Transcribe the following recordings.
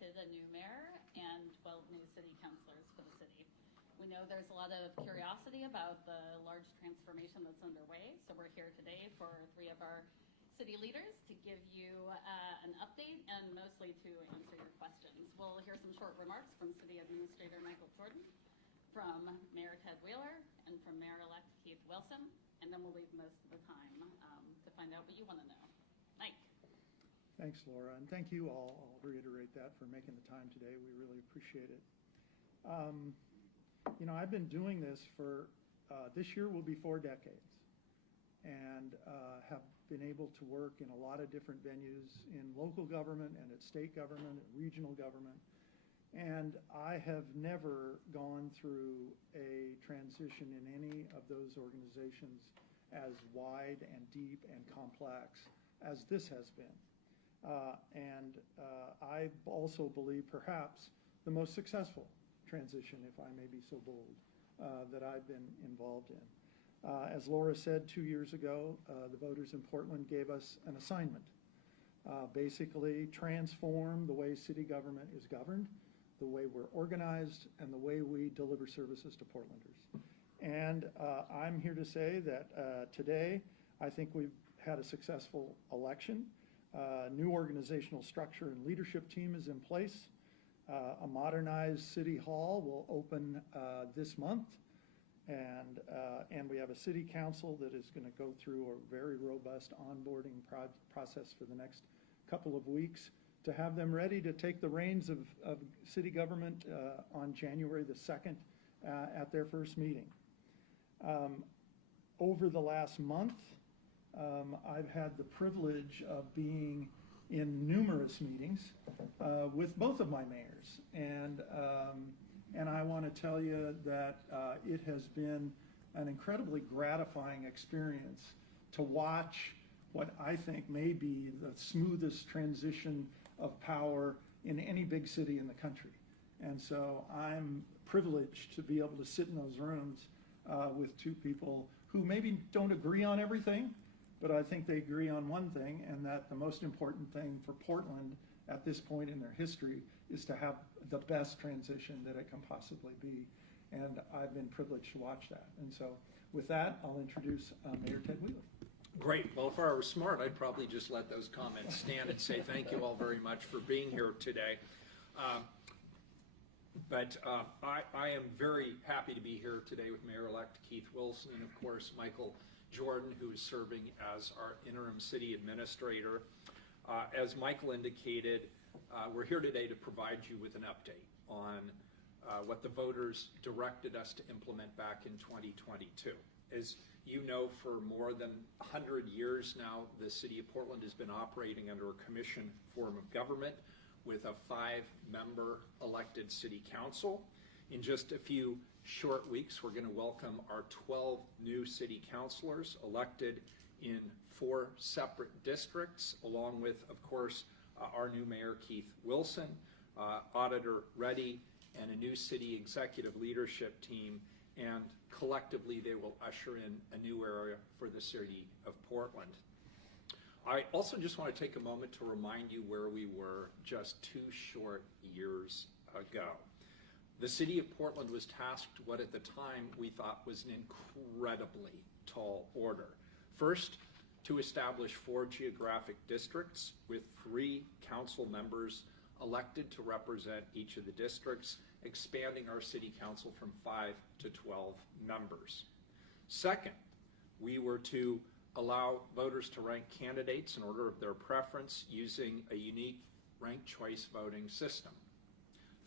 elected a new mayor and 12 new city councilors for the city. We know there's a lot of curiosity about the large transformation that's underway, so we're here today for 3 of our city leaders to give you an update and mostly to answer your questions. We'll hear some short remarks from City Administrator Michael Jordan, from Mayor Ted Wheeler, and from Mayor-elect Keith Wilson, and then we'll leave most of the time to find out what you want to know. Mike. Thanks, Laura, and thank you all. I'll reiterate that for making the time today. We really appreciate it. You know, I've been doing this for, this year will be 4 decades, and have been able to work in a lot of different venues in local government and at state government and regional government. And I have never gone through a transition in any of those organizations as wide and deep and complex as this has been. I also believe perhaps the most successful transition, if I may be so bold, that I've been involved in. As Laura said 2 years ago, the voters in Portland gave us an assignment. Basically transform the way city government is governed, the way we're organized, and the way we deliver services to Portlanders. And I'm here to say that today, I think we've had a successful election. New organizational structure and leadership team is in place. A modernized city hall will open this month, and we have a city council that is going to go through a very robust onboarding process for the next couple of weeks to have them ready to take the reins of city government on January the 2nd at their first meeting. Over the last month, I've had the privilege of being in numerous meetings with both of my mayors, and I want to tell you that it has been an incredibly gratifying experience to watch what I think may be the smoothest transition of power in any big city in the country. And so I'm privileged to be able to sit in those rooms with 2 people who maybe don't agree on everything, but I think they agree on one thing, and that the most important thing for Portland at this point in their history is to have the best transition that it can possibly be. And I've been privileged to watch that. And so with that, I'll introduce Mayor Ted Wheeler. Great. Well, if I were smart, I'd probably just let those comments stand and say thank you all very much for being here today. But I am very happy to be here today with Mayor-elect Keith Wilson and, of course, Michael Jordan, who is serving as our interim city administrator. As Michael indicated, we're here today to provide you with an update on what the voters directed us to implement back in 2022. As you know, for more than 100 years now, the city of Portland has been operating under a commission form of government with a 5-member elected city council. In just a few short weeks, we're going to welcome our 12 new city councilors elected in 4 separate districts, along with, of course, our new mayor, Keith Wilson, Auditor Reddy, and a new city executive leadership team. And collectively, they will usher in a new era for the city of Portland. I also just want to take a moment to remind you where we were just 2 short years ago. The city of Portland was tasked what at the time we thought was an incredibly tall order. First, to establish 4 geographic districts with 3 council members elected to represent each of the districts, expanding our city council from 5 to 12 members. Second, we were to allow voters to rank candidates in order of their preference using a unique ranked choice voting system.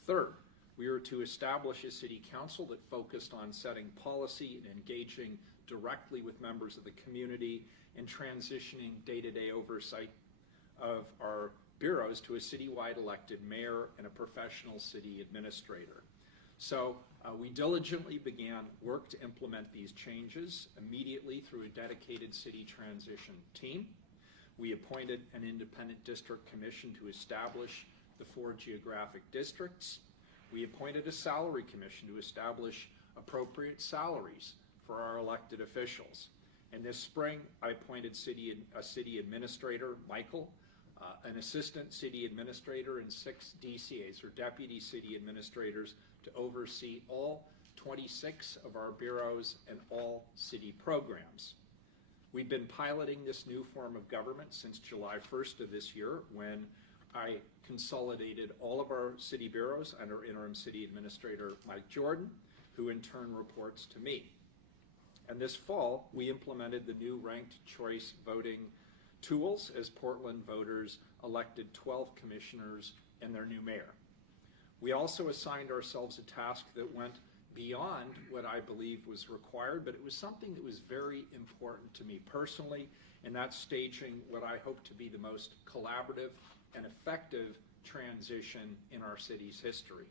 Third, we were to establish a city council that focused on setting policy and engaging directly with members of the community and transitioning day-to-day oversight of our bureaus to a citywide elected mayor and a professional city administrator. So we diligently began work to implement these changes immediately through a dedicated city transition team. We appointed an independent district commission to establish the 4 geographic districts. We appointed a salary commission to establish appropriate salaries for our elected officials. And this spring, I appointed a city administrator, Michael, an assistant city administrator, and 6 DCAs, or deputy city administrators, to oversee all 26 of our bureaus and all city programs. We've been piloting this new form of government since July 1st of this year, when I consolidated all of our city bureaus under interim city administrator Mike Jordan, who in turn reports to me. And this fall, we implemented the new ranked choice voting tools as Portland voters elected 12 commissioners and their new mayor. We also assigned ourselves a task that went beyond what I believe was required, but it was something that was very important to me personally, and that's staging what I hope to be the most collaborative and effective transition in our city's history.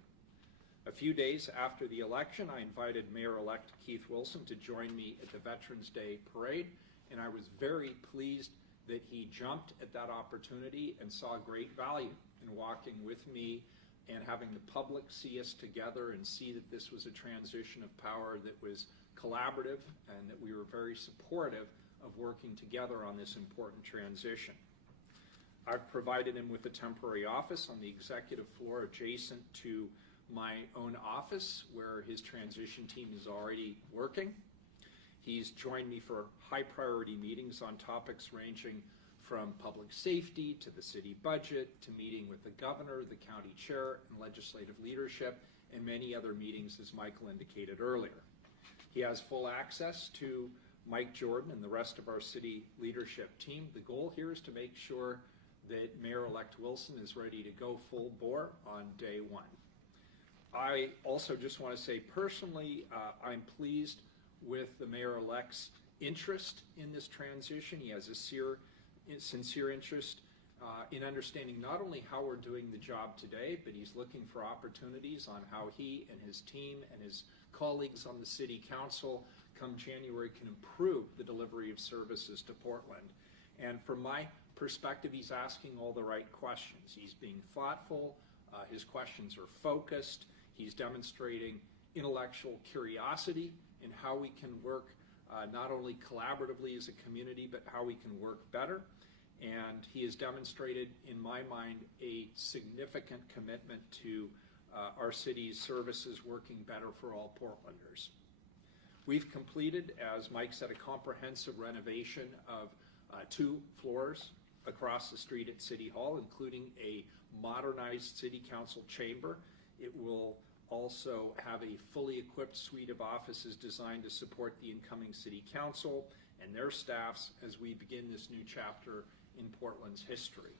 A few days after the election, I invited Mayor-elect Keith Wilson to join me at the Veterans Day Parade, and I was very pleased that he jumped at that opportunity and saw great value in walking with me and having the public see us together and see that this was a transition of power that was collaborative and that we were very supportive of working together on this important transition. I've provided him with a temporary office on the executive floor adjacent to my own office, where his transition team is already working. He's joined me for high priority meetings on topics ranging from public safety to the city budget to meeting with the governor, the county chair, and legislative leadership, and many other meetings, as Michael indicated earlier. He has full access to Mike Jordan and the rest of our city leadership team. The goal here is to make sure that Mayor-elect Wilson is ready to go full bore on day one. I also just want to say personally, I'm pleased with the Mayor-elect's interest in this transition. He has a sincere interest in understanding not only how we're doing the job today, but he's looking for opportunities on how he and his team and his colleagues on the City Council come January can improve the delivery of services to Portland. And from my perspective, he's asking all the right questions. He's being thoughtful, his questions are focused, he's demonstrating intellectual curiosity in how we can work not only collaboratively as a community, but how we can work better. And he has demonstrated, in my mind, a significant commitment to our city's services working better for all Portlanders. We've completed, as Mike said, a comprehensive renovation of 2 floors across the street at City Hall, including a modernized City Council chamber. It will also have a fully equipped suite of offices designed to support the incoming City Council and their staffs as we begin this new chapter in Portland's history.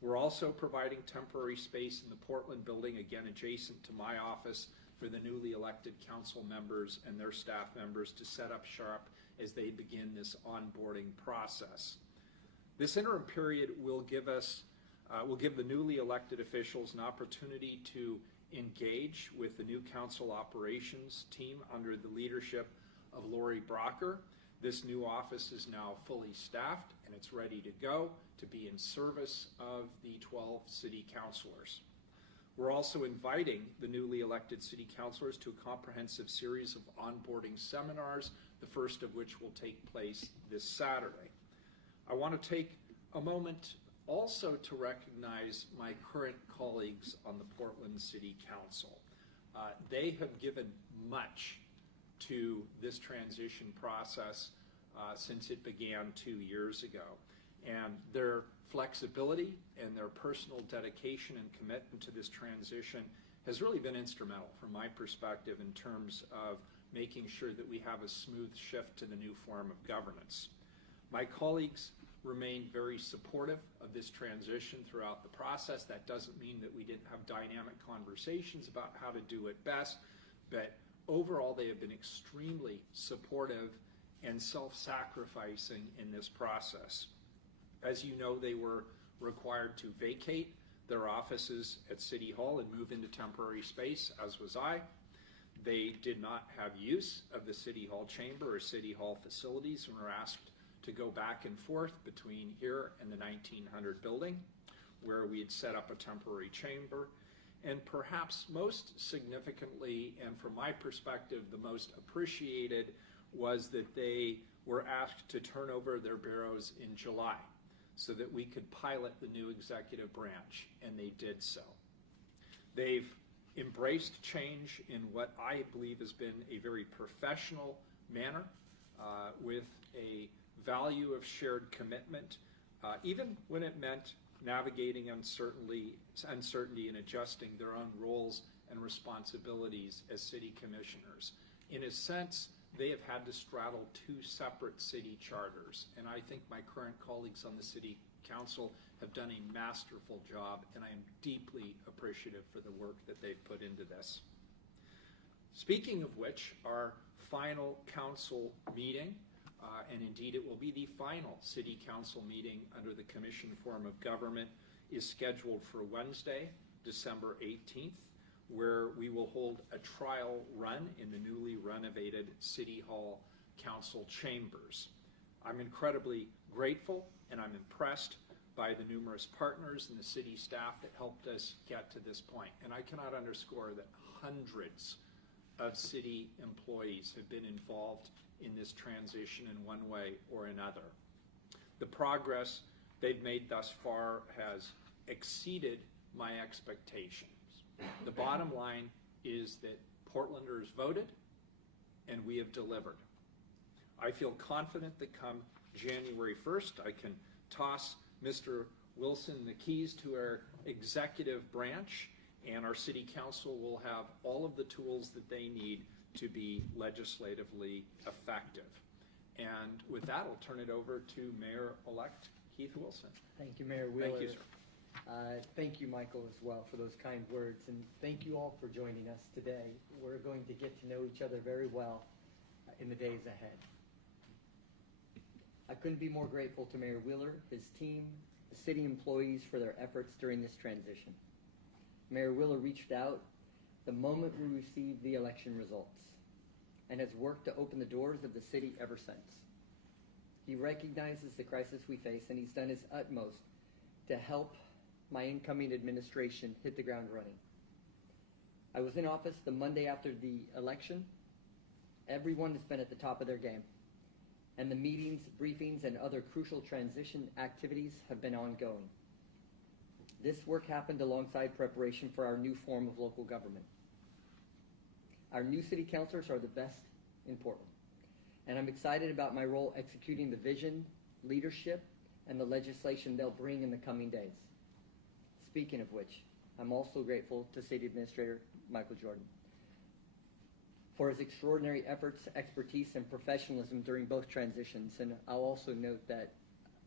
We're also providing temporary space in the Portland building, again adjacent to my office, for the newly elected council members and their staff members to set up sharp as they begin this onboarding process. This interim period will give the newly elected officials an opportunity to engage with the new council operations team under the leadership of Lori Brocker. This new office is now fully staffed and it's ready to go to be in service of the 12 city councilors. We're also inviting the newly elected city councilors to a comprehensive series of onboarding seminars, the first of which will take place this Saturday. I want to take a moment also to recognize my current colleagues on the Portland City Council. They have given much to this transition process since it began 2 years ago. And their flexibility and their personal dedication and commitment to this transition has really been instrumental from my perspective in terms of making sure that we have a smooth shift to the new form of governance. My colleagues remain very supportive of this transition throughout the process. That doesn't mean that we didn't have dynamic conversations about how to do it best, but overall they have been extremely supportive and self-sacrificing in this process. As you know, they were required to vacate their offices at City Hall and move into temporary space, as was I. They did not have use of the City Hall chamber or City Hall facilities and were asked to go back and forth between here and the 1900 building, where we had set up a temporary chamber. And perhaps most significantly, and from my perspective, the most appreciated, was that they were asked to turn over their bureaus in July. so that we could pilot the new executive branch, and they did so. They've embraced change in what I believe has been a very professional manner, with a value of shared commitment, even when it meant navigating uncertainty and adjusting their own roles and responsibilities as city commissioners. In a sense, they have had to straddle two separate city charters, and I think my current colleagues on the city council have done a masterful job, and I am deeply appreciative for the work that they've put into this. Speaking of which, our final council meeting, and indeed it will be the final city council meeting under the commission form of government, is scheduled for Wednesday, December 18th, where we will hold a trial run in the newly renovated City Hall Council chambers. I'm incredibly grateful and I'm impressed by the numerous partners and the city staff that helped us get to this point. And I cannot underscore that hundreds of city employees have been involved in this transition in one way or another. The progress they've made thus far has exceeded my expectations. The bottom line is that Portlanders voted and we have delivered. I feel confident that come January 1st, I can toss Mr. Wilson the keys to our executive branch, and our city council will have all of the tools that they need to be legislatively effective. And with that, I'll turn it over to Mayor-elect Keith Wilson. Thank you, Mayor Wheeler. Thank you, sir. Thank you, Michael, as well, for those kind words, and thank you all for joining us today. We're going to get to know each other very well in the days ahead. I couldn't be more grateful to Mayor Wheeler, his team, the city employees for their efforts during this transition. Mayor Wheeler reached out the moment we received the election results and has worked to open the doors of the city ever since. He recognizes the crisis we face, and he's done his utmost to help my incoming administration hit the ground running. I was in office the Monday after the election. Everyone has been at the top of their game, and the meetings, briefings, and other crucial transition activities have been ongoing. This work happened alongside preparation for our new form of local government. Our new city councilors are the best in Portland, and I'm excited about my role executing the vision, leadership, and the legislation they'll bring in the coming days. Speaking of which, I'm also grateful to City Administrator Michael Jordan for his extraordinary efforts, expertise, and professionalism during both transitions. And I'll also note that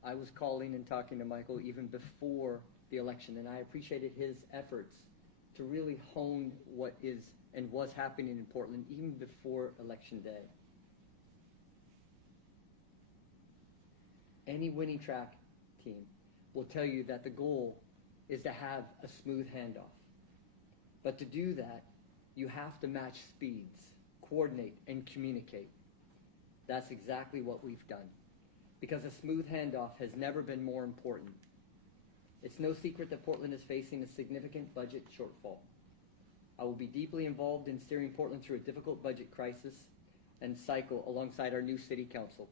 I was calling and talking to Michael even before the election, and I appreciated his efforts to really hone what is and was happening in Portland even before Election Day. Any winning track team will tell you that the goal is to have a smooth handoff. But to do that, you have to match speeds, coordinate, and communicate. That's exactly what we've done, because a smooth handoff has never been more important. It's no secret that Portland is facing a significant budget shortfall. I will be deeply involved in steering Portland through a difficult budget crisis and cycle alongside our new city council.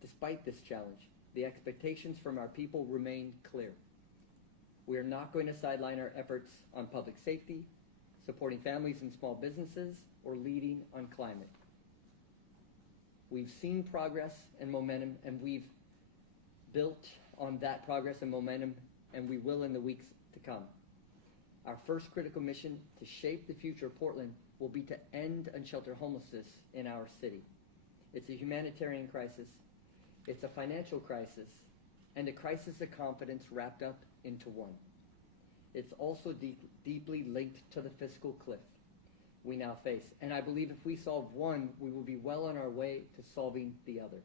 Despite this challenge, the expectations from our people remain clear. We are not going to sideline our efforts on public safety, supporting families and small businesses, or leading on climate. We've seen progress and momentum, and we've built on that progress and momentum, and we will in the weeks to come. Our first critical mission to shape the future of Portland will be to end unsheltered homelessness in our city. It's a humanitarian crisis, it's a financial crisis, and a crisis of confidence wrapped up into one. It's also deeply linked to the fiscal cliff we now face. And I believe if we solve one, we will be well on our way to solving the other.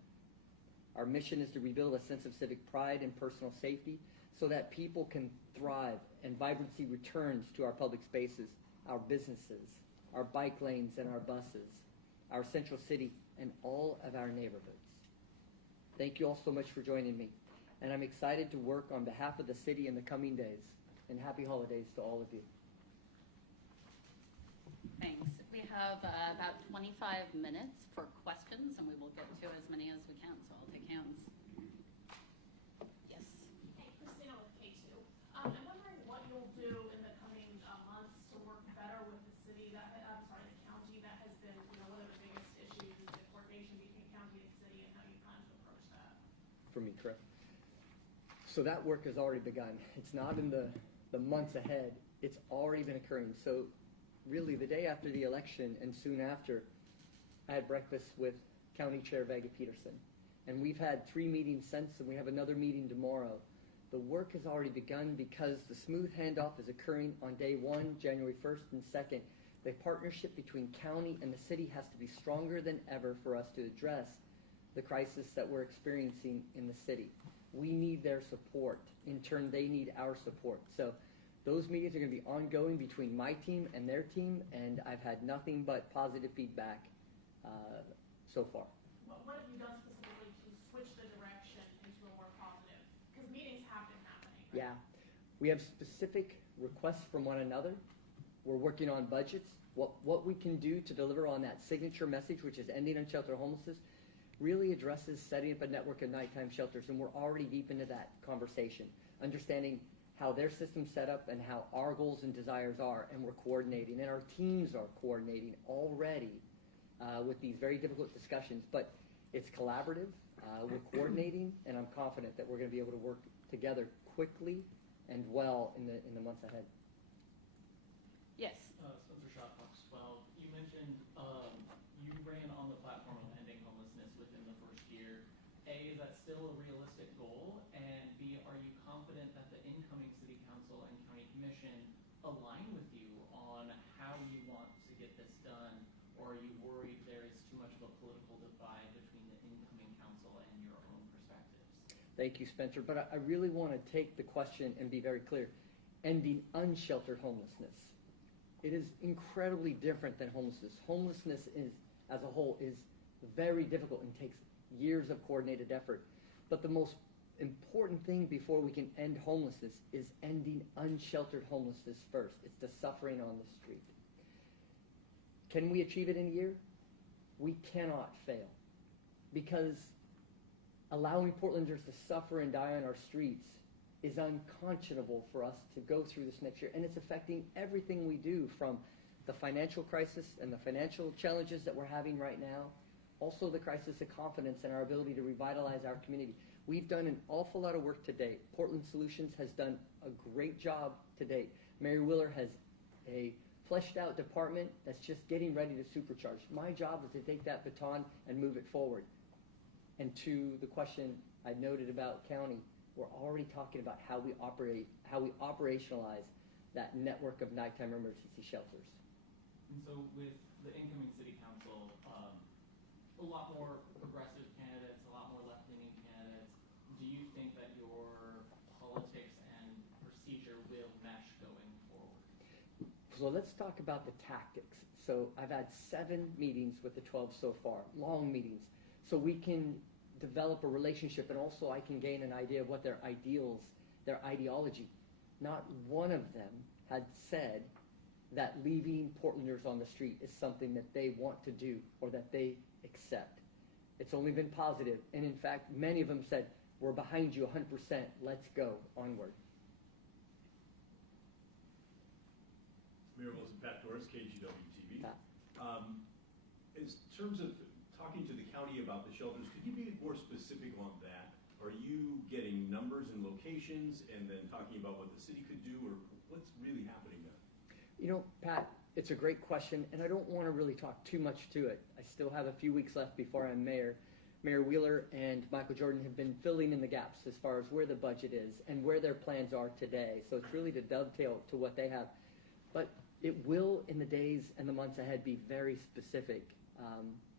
Our mission is to rebuild a sense of civic pride and personal safety so that people can thrive and vibrancy returns to our public spaces, our businesses, our bike lanes and our buses, our central city, and all of our neighborhoods. Thank you all so much for joining me. And I'm excited to work on behalf of the city in the coming days. And happy holidays to all of you. Thanks. We have about 25 minutes for questions, and we will get to as many as we can, so I'll take hands. Yes. for me, correct? So that work has already begun. It's not in the months ahead. It's already been occurring. So really the day after the election and soon after, I had breakfast with County Chair Vega Peterson. And we've had 3 meetings since, and we have another meeting tomorrow. The work has already begun because the smooth handoff is occurring on day 1, January 1st and 2nd. The partnership between county and the city has to be stronger than ever for us to address the crisis that we're experiencing in the city. We need their support. In turn, they need our support. So those meetings are going to be ongoing between my team and their team, and I've had nothing but positive feedback so far. What have you done specifically to switch the direction into a more positive? Because meetings have been happening. Right? Yeah, we have specific requests from one another. We're working on budgets. What we can do to deliver on that signature message, which is ending unsheltered homelessness, really addresses setting up a network of nighttime shelters, and we're already deep into that conversation, understanding how their system's set up and how our goals and desires are, and we're coordinating, and our teams are coordinating already with these very difficult discussions. But it's collaborative, we're coordinating, and I'm confident that we're going to be able to work together quickly and well in the months ahead. Yes. Spencer Schott, Fox 12. You mentioned you ran on the platform of ending homelessness within the first year. A, is that still a realistic goal? And B, are you confident that the incoming city council and county commission align with you on how you want to get this done? Or are you worried there is too much of a political divide between the incoming council and your own perspectives? Thank you, Spencer. But I really want to take the question and be very clear. Ending unsheltered homelessness. It is incredibly different than homelessness. Homelessness is, as a whole, is very difficult and takes years of coordinated effort. But the most important thing before we can end homelessness is ending unsheltered homelessness first. It's the suffering on the street. Can we achieve it in a year? We cannot fail, because allowing Portlanders to suffer and die on our streets is unconscionable for us to go through this next year. And it's affecting everything we do, from the financial crisis and the financial challenges that we're having right now, also the crisis of confidence and our ability to revitalize our community. We've done an awful lot of work to date. Portland Solutions has done a great job to date. Mayor Wheeler has a fleshed out department that's just getting ready to supercharge. My job is to take that baton and move it forward. And to the question I noted about county, we're already talking about how we operationalize that network of nighttime emergency shelters. And so with the incoming city council, a lot more progressive candidates, a lot more left-leaning candidates, do you think that your politics and procedure will mesh going forward? So let's talk about the tactics. So I've had 7 meetings with the 12 so far, long meetings, so we can develop a relationship, and also I can gain an idea of what their ideals, their ideology. Not one of them had said that leaving Portlanders on the street is something that they want to do or that they accept. It's only been positive, and in fact, many of them said, we're behind you 100%, let's go, onward. Mayor Wilson, Pat Doris, KGW-TV. Pat. In terms of talking to the county about the shelters, could you be more specific on that? Are you getting numbers and locations and then talking about what the city could do, or what's really happening there? You know, Pat, it's a great question, and I don't want to really talk too much to it. I still have a few weeks left before I'm mayor. Mayor Wheeler and Michael Jordan have been filling in the gaps as far as where the budget is and where their plans are today. So it's really to dovetail to what they have. But it will, in the days and the months ahead, be very specific.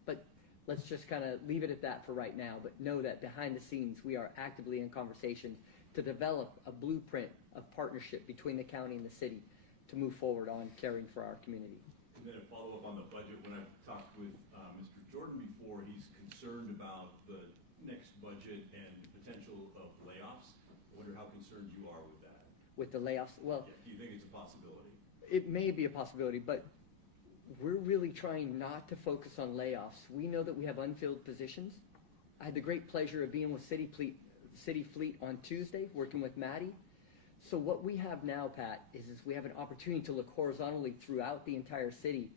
But let's just kind of leave it at that for right now. But know that behind the scenes, we are actively in conversation to develop a blueprint of partnership between the county and the city to move forward on caring for our community. And then a follow-up on the budget. When I've talked with Mr. Jordan before, he's concerned about the next budget and the potential of layoffs. I wonder how concerned you are with that. With the layoffs, well, Yeah, do you think it's a possibility? it may be a possibility, but we're really trying not to focus on layoffs. We know that we have unfilled positions. I had the great pleasure of being with City Fleet on Tuesday, working with Maddie. So what we have now, Pat, is we have an opportunity to look horizontally throughout the entire city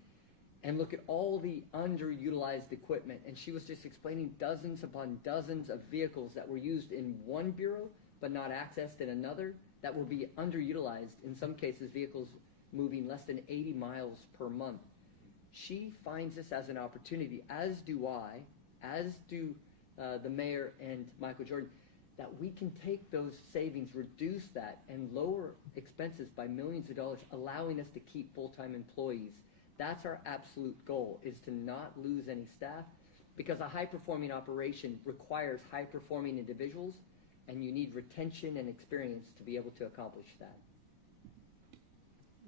and look at all the underutilized equipment. And she was just explaining dozens upon dozens of vehicles that were used in one bureau but not accessed in another, that will be underutilized. In some cases, vehicles moving less than 80 miles per month. She finds this as an opportunity, as do I, as do the mayor and Michael Jordan, that we can take those savings, reduce that, and lower expenses by millions of dollars, allowing us to keep full-time employees. That's our absolute goal, is to not lose any staff, because a high-performing operation requires high-performing individuals, and you need retention and experience to be able to accomplish that.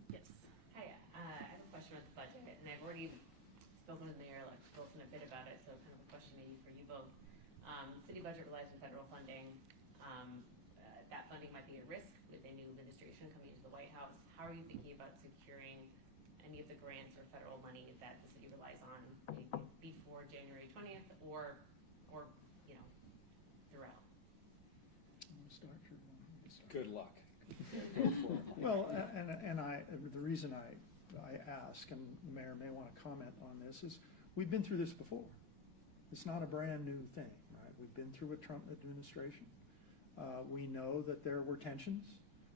Yes. Hi, I have a question about the budget, and I've already spoken with Mayor Wilson a bit about it, so kind of a question maybe for you both. City budget relies on federal funding. That funding might be at risk with a new administration coming into the White House. How are you thinking about securing any of the grants or federal money that the city relies on before January 20th or you know, throughout? Want to start, or you want me to start? Good luck. Well, the reason I ask, and the mayor may want to comment on this, is we've been through this before. It's not a brand new thing, right? We've been through a Trump administration. We know that there were tensions,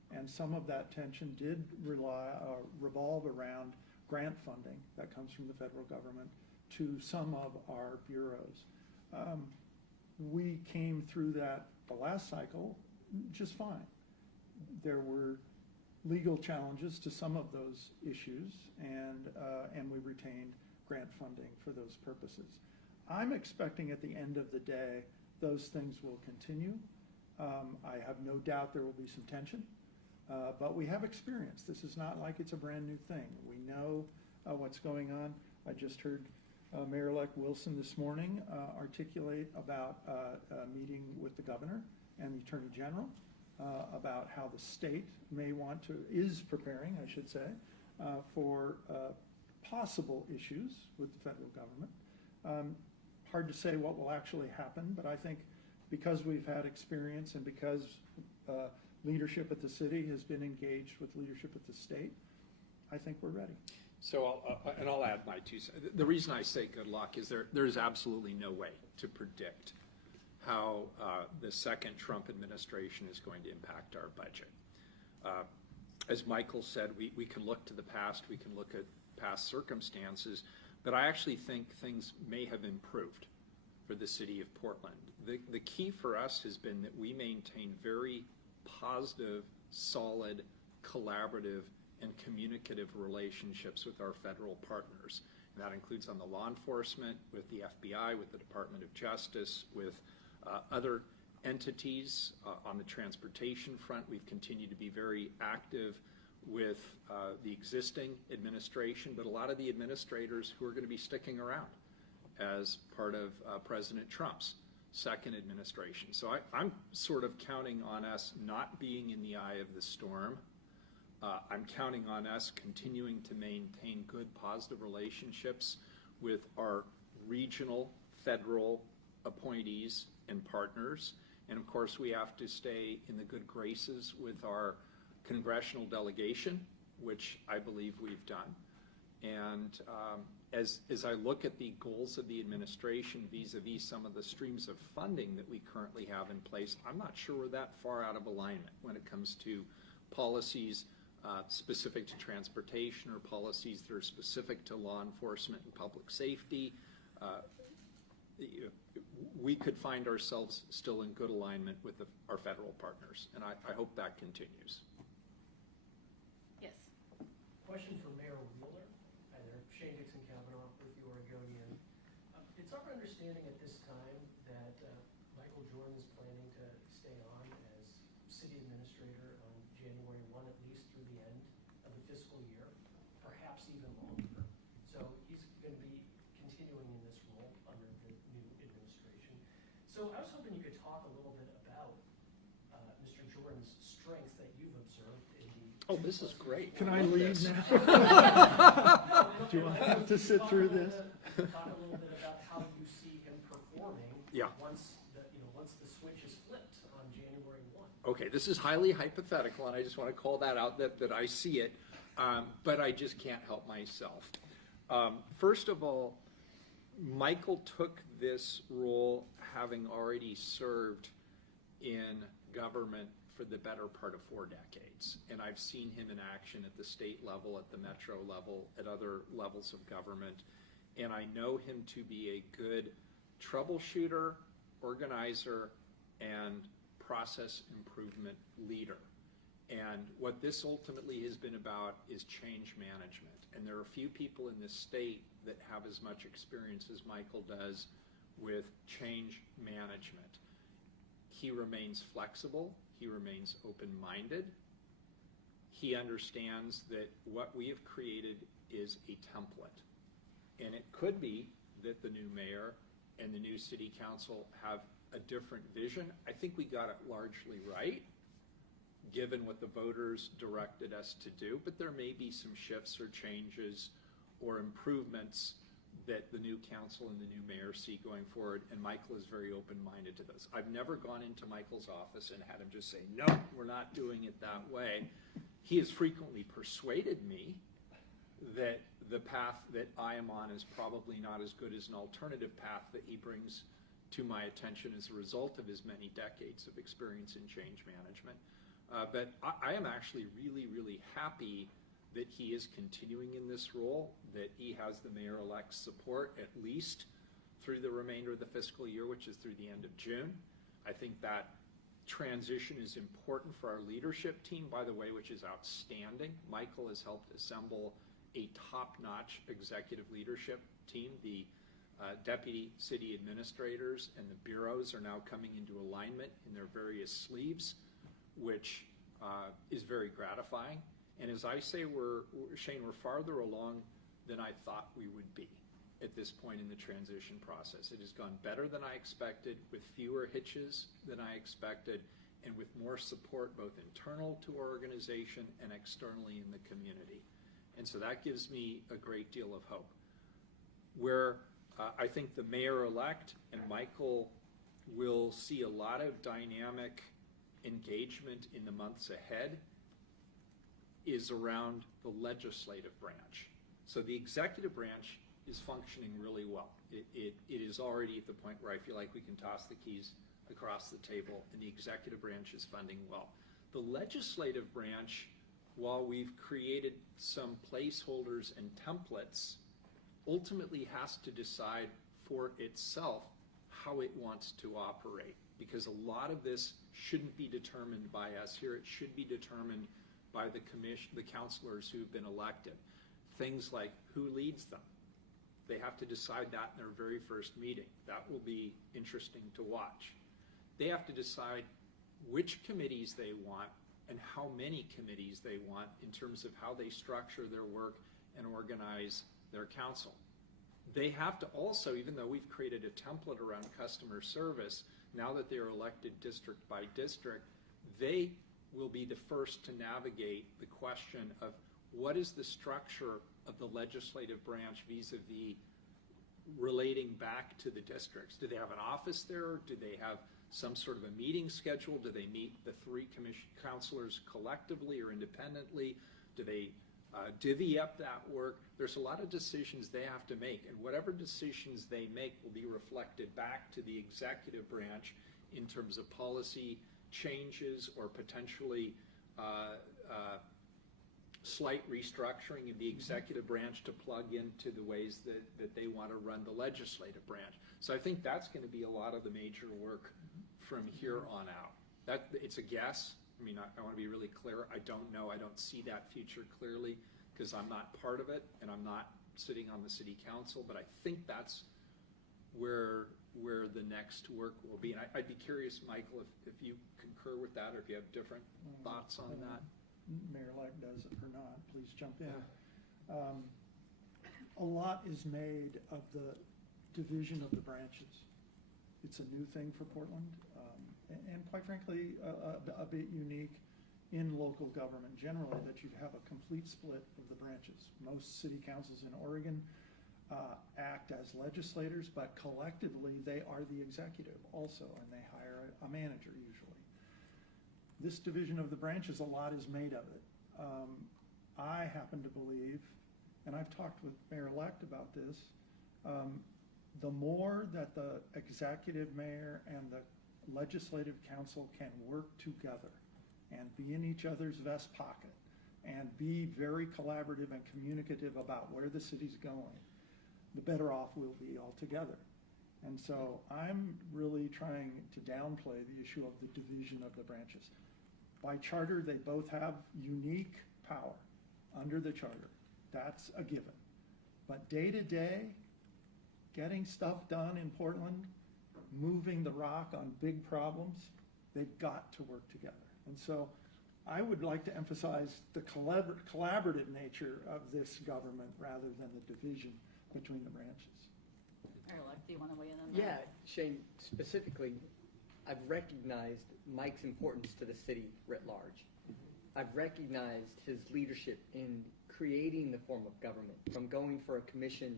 and some of that tension did revolve around grant funding that comes from the federal government to some of our bureaus. We came through that the last cycle just fine. There were legal challenges to some of those issues, and we retained grant funding for those purposes. I'm expecting at the end of the day, those things will continue. I have no doubt there will be some tension, but we have experience. This is not like it's a brand new thing. We know what's going on. I just heard Mayor-elect Wilson this morning articulate about a meeting with the governor and the Attorney General about how the state is preparing, I should say, for possible issues with the federal government. Hard to say what will actually happen, but I think because we've had experience and because leadership at the city has been engaged with leadership at the state, I think we're ready. So I'll add my two cents. The reason I say good luck is there's absolutely no way to predict how the second Trump administration is going to impact our budget. As Michael said, we can look to the past, we can look at past circumstances, but I actually think things may have improved for the city of Portland. The key for us has been that we maintain very positive, solid, collaborative, and communicative relationships with our federal partners. And that includes on the law enforcement, with the FBI, with the Department of Justice, with other entities. On the transportation front, we've continued to be very active with the existing administration, but a lot of the administrators who are going to be sticking around as part of President Trump's second administration. So I'm sort of counting on us not being in the eye of the storm. I'm counting on us continuing to maintain good, positive relationships with our regional, federal appointees and partners. And of course, we have to stay in the good graces with our congressional delegation, which I believe we've done. And as I look at the goals of the administration vis-a-vis some of the streams of funding that we currently have in place, I'm not sure we're that far out of alignment when it comes to policies specific to transportation or policies that are specific to law enforcement and public safety. We could find ourselves still in good alignment with our federal partners, and I hope that continues. Yes. Question for Mayor Wheeler. Hi there, Shane Dixon Kavanaugh with the Oregonian. It's our understanding at this time that Michael Jordan is planning to stay on as city administrator on January 1, at least through the end of the fiscal year, perhaps even longer. So he's going to be continuing in this role under the new administration. So I was hoping you could talk a little bit about Mr. Jordan's strengths that you've observed in the... Oh, this is great. Can I leave now? Do I have to sit through this? Talk a little bit about how you see him performing once the switch is flipped on January 1. Okay, this is highly hypothetical, and I just want to call that out that I see it, but I just can't help myself. First of all, Michael took this role having already served in government for the better part of 4 decades. And I've seen him in action at the state level, at the metro level, at other levels of government. And I know him to be a good troubleshooter, organizer, and process improvement leader. And what this ultimately has been about is change management. And there are few people in this state that have as much experience as Michael does with change management. He remains flexible. He remains open-minded. He understands that what we have created is a template. And it could be that the new mayor and the new city council have a different vision. I think we got it largely right, given what the voters directed us to do, but there may be some shifts or changes or improvements that the new council and the new mayor see going forward, and Michael is very open-minded to this. I've never gone into Michael's office and had him just say, no, we're not doing it that way. He has frequently persuaded me that the path that I am on is probably not as good as an alternative path that he brings to my attention as a result of his many decades of experience in change management. But I am actually really, really happy that he is continuing in this role, that he has the mayor-elect's support at least through the remainder of the fiscal year, which is through the end of June. I think that transition is important for our leadership team, by the way, which is outstanding. Michael has helped assemble a top-notch executive leadership team. The deputy city administrators and the bureaus are now coming into alignment in their various sleeves, which is very gratifying. And as I say, Shane, we're farther along than I thought we would be at this point in the transition process. It has gone better than I expected, with fewer hitches than I expected, and with more support both internal to our organization and externally in the community. And so that gives me a great deal of hope. Where I think the mayor-elect and Michael will see a lot of dynamic engagement in the months ahead is around the legislative branch. So the executive branch is functioning really well. It is already at the point where I feel like we can toss the keys across the table, and the executive branch is funding well. The legislative branch, while we've created some placeholders and templates, ultimately has to decide for itself how it wants to operate, because a lot of this shouldn't be determined by us here. It should be determined by the commission, the councilors who've been elected. Things like who leads them. They have to decide that in their very first meeting. That will be interesting to watch. They have to decide which committees they want and how many committees they want in terms of how they structure their work and organize their council. They have to also, even though we've created a template around customer service, now that they're elected district by district, they will be the first to navigate the question of what is the structure of the legislative branch vis-a-vis relating back to the districts. Do they have an office there? Do they have some sort of a meeting schedule? Do they meet the 3 councilors collectively or independently? Do they divvy up that work? There's a lot of decisions they have to make, and whatever decisions they make will be reflected back to the executive branch in terms of policy changes or potentially slight restructuring of the executive branch to plug into the ways that they want to run the legislative branch. So I think that's going to be a lot of the major work from here on out. It's a guess. I mean, I want to be really clear. I don't know. I don't see that future clearly because I'm not part of it and I'm not sitting on the city council, but I think that's where the next work will be. And I'd be curious, Michael, if you concur with that or if you have different thoughts on that. Mayor-elect does it or not, please jump in. A lot is made of the division of the branches. It's a new thing for Portland, and quite frankly, a bit unique in local government generally, that you have a complete split of the branches. Most city councils in Oregon act as legislators, but collectively they are the executive also, and they hire a manager usually. This division of the branches, a lot is made of it. I happen to believe, and I've talked with Mayor-elect about this, the more that the executive mayor and the legislative council can work together and be in each other's vest pocket and be very collaborative and communicative about where the city's going, the better off we'll be altogether. And so I'm really trying to downplay the issue of the division of the branches. By charter, they both have unique power under the charter. That's a given. But day to day, getting stuff done in Portland, moving the rock on big problems, they've got to work together. And so I would like to emphasize the collaborative nature of this government rather than the division between the branches. Mayor-elect, do you want to weigh in on Yeah, that? Shane, specifically, I've recognized Mike's importance to the city writ large. I've recognized his leadership in creating the form of government, from going for a commission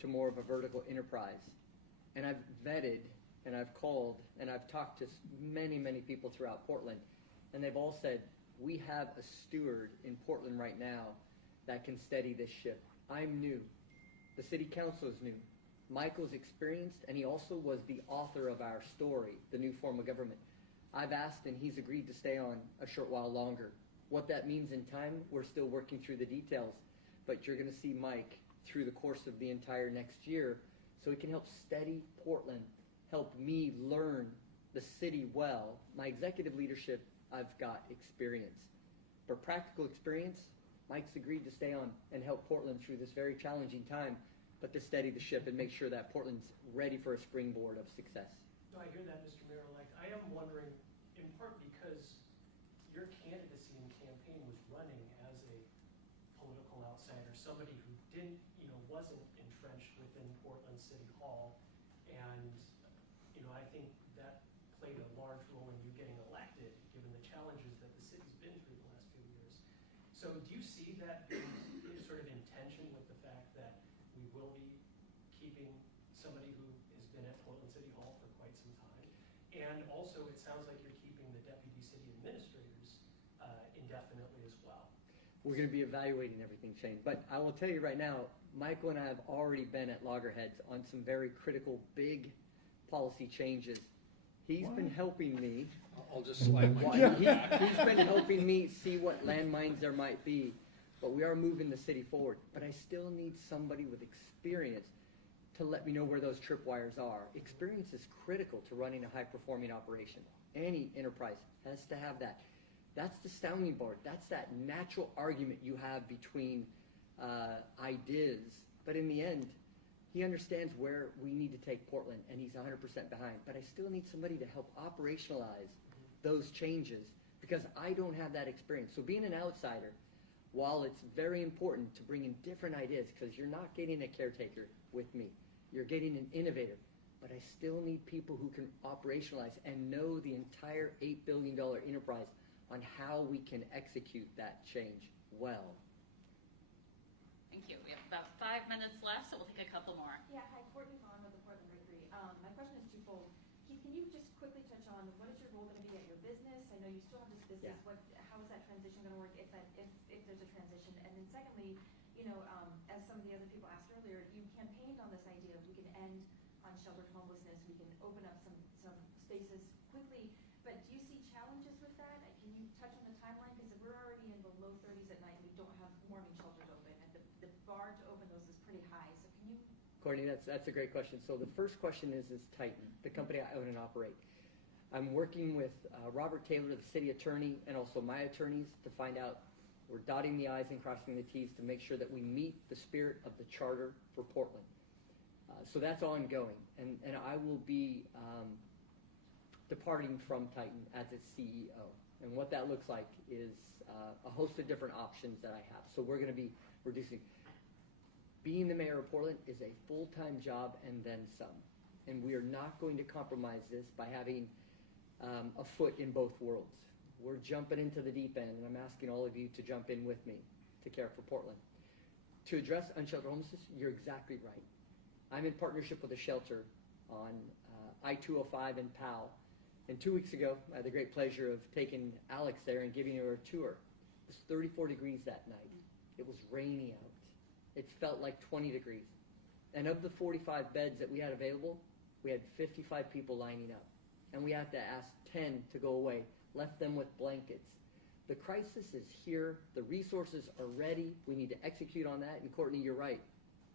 to more of a vertical enterprise. And I've vetted, and I've called, and I've talked to many, many people throughout Portland, and they've all said, we have a steward in Portland right now that can steady this ship. I'm new. The city council is new. Michael's experienced, and he also was the author of our story, The New Form of Government. I've asked, and he's agreed to stay on a short while longer. What that means in time, we're still working through the details, but you're going to see Mike through the course of the entire next year so he can help steady Portland, help me learn the city well. My executive leadership, I've got experience. For practical experience, Mike's agreed to stay on and help Portland through this very challenging time, but to steady the ship and make sure that Portland's ready for a springboard of success. No, I hear that, Mr. Mayor-elect. I am wondering, in part because your candidacy and campaign was running as a political outsider, somebody who didn't, wasn't entrenched within Portland City Hall, and, I think that played a large role in you getting elected, given the challenges that the city's been through the last few years. So do you see that in sort of in tension with the fact that we will be keeping somebody who has been at Portland City Hall for quite some time? And also, it sounds like you're keeping the deputy city administrators indefinitely as well. We're going to be evaluating everything, Shane. But I will tell you right now, Michael and I have already been at loggerheads on some very critical, big policy changes. He's been helping me. I'll just slide my He's been helping me see what landmines there might be. But we are moving the city forward. But I still need somebody with experience to let me know where those tripwires are. Experience is critical to running a high-performing operation. Any enterprise has to have that. That's the sounding board. That's that natural argument you have between ideas. But in the end, he understands where we need to take Portland, and he's 100% behind. But I still need somebody to help operationalize those changes because I don't have that experience. So being an outsider, while it's very important to bring in different ideas, because you're not getting a caretaker with me, you're getting an innovator. But I still need people who can operationalize and know the entire $8 billion enterprise on how we can execute that change well. Thank you. We have about 5 minutes left, so we'll take a couple more. Yeah, hi, Courtney Vaughn with the Portland Mercury. My question is twofold. Keith, can you just quickly touch on what is your role going to be at your business? I know you still have this business. Yeah. How is that transition going to work if there's a transition? And then secondly, as some of the other people asked earlier, you campaigned on this idea of we can end on sheltered homelessness, we can open up some spaces quickly. But do you see challenges with that? Can you touch on the timeline? Because we're already in the low 30s at night. We don't have warming shelters open, and the bar to open those is pretty high. So can you? Courtney, that's a great question. So the first question is Titan, the company I own and operate. I'm working with Robert Taylor, the city attorney, and also my attorneys to find out, we're dotting the I's and crossing the T's to make sure that we meet the spirit of the charter for Portland. So that's ongoing, and I will be departing from Titan as its CEO. And what that looks like is a host of different options that I have. So we're going to be reducing. Being the mayor of Portland is a full-time job and then some. And we are not going to compromise this by having a foot in both worlds. We're jumping into the deep end, and I'm asking all of you to jump in with me to care for Portland. To address unsheltered homelessness, you're exactly right. I'm in partnership with a shelter on I-205 in Powell. And 2 weeks ago, I had the great pleasure of taking Alex there and giving her a tour. It was 34 degrees that night. It was rainy out. it felt like 20 degrees. And of the 45 beds that we had available, we had 55 people lining up. And we had to ask 10 to go away, left them with blankets. The crisis is here. The resources are ready. We need to execute on that. And Courtney, you're right.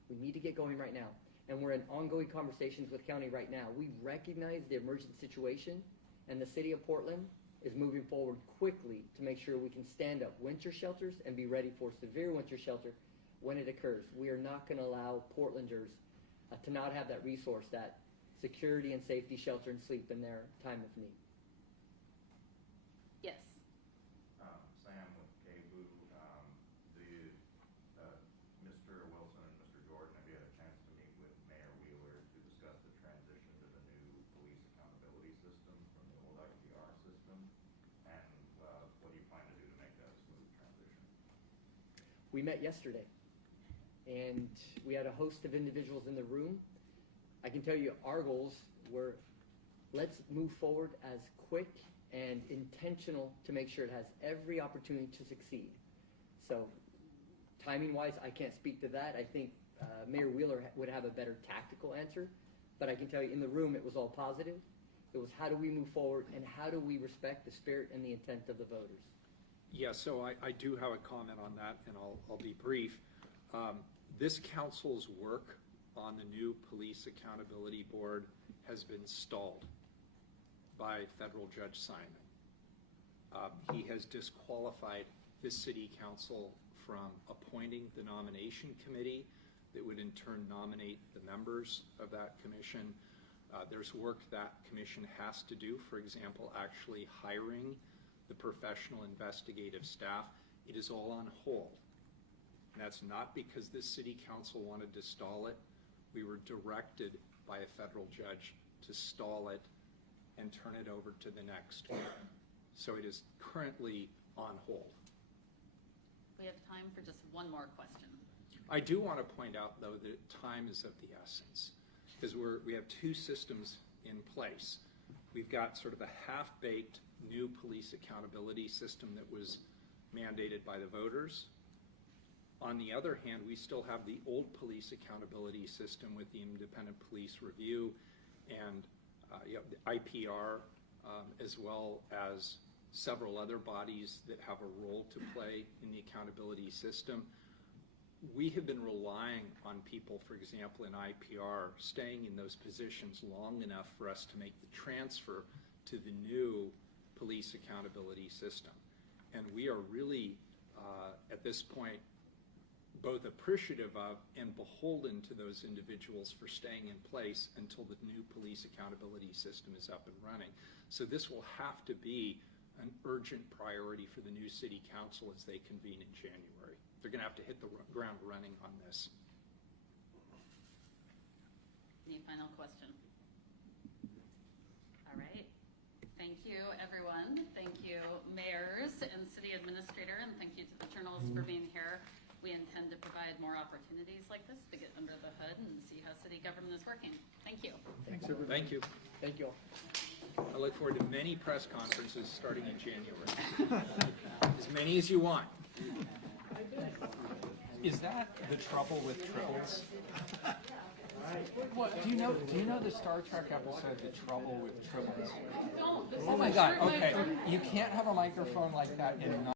We need to get going right now. And we're in ongoing conversations with county right now. We recognize the emergent situation, and the city of Portland is moving forward quickly to make sure we can stand up winter shelters and be ready for severe winter shelter when it occurs. We are not going to allow Portlanders to not have that resource, that security and safety shelter and sleep in their time of need. Yes. Sam with KBOO. Mr. Wilson and Mr. Jordan, have you had a chance to meet with Mayor Wheeler to discuss the transition to the new police accountability system from the old IPR system? And what do you plan to do to make that a smooth transition? We met yesterday, and we had a host of individuals in the room. I can tell you our goals were, let's move forward as quick and intentional to make sure it has every opportunity to succeed. So timing-wise, I can't speak to that. I think Mayor Wheeler would have a better tactical answer. But I can tell you in the room it was all positive. It was how do we move forward and how do we respect the spirit and the intent of the voters. Yeah, so I do have a comment on that, and I'll be brief. This council's work on the new Police Accountability Board has been stalled by Federal Judge Simon. He has disqualified this city council from appointing the nomination committee that would in turn nominate the members of that commission. There's work that commission has to do, for example, actually hiring the professional investigative staff. It is all on hold. And that's not because this city council wanted to stall it. We were directed by a federal judge to stall it and turn it over to the next one. So it is currently on hold. We have time for just one more question. I do want to point out, though, that time is of the essence, because we have two systems in place. We've got sort of a half-baked new police accountability system that was mandated by the voters. On the other hand, we still have the old police accountability system with the independent police review and the IPR, as well as several other bodies that have a role to play in the accountability system. We have been relying on people, for example, in IPR, staying in those positions long enough for us to make the transfer to the new police accountability system. And we are really, at this point, both appreciative of and beholden to those individuals for staying in place until the new police accountability system is up and running. So this will have to be an urgent priority for the new city council as they convene in January. They're going to have to hit the ground running on this. Any final question? All right. Thank you, everyone. Thank you, mayors and city administrator, and thank you to the journalists for being here. We intend to provide more opportunities like this to get under the hood and see how city government is working. Thank you. Thanks, everybody. Thank you. Thank you all. I look forward to many press conferences starting in January. As many as you want. Is that the trouble with triples? What do you know the Star Trek episode The Trouble with Triples? Don't. Oh my God, okay. You can't have a microphone like that in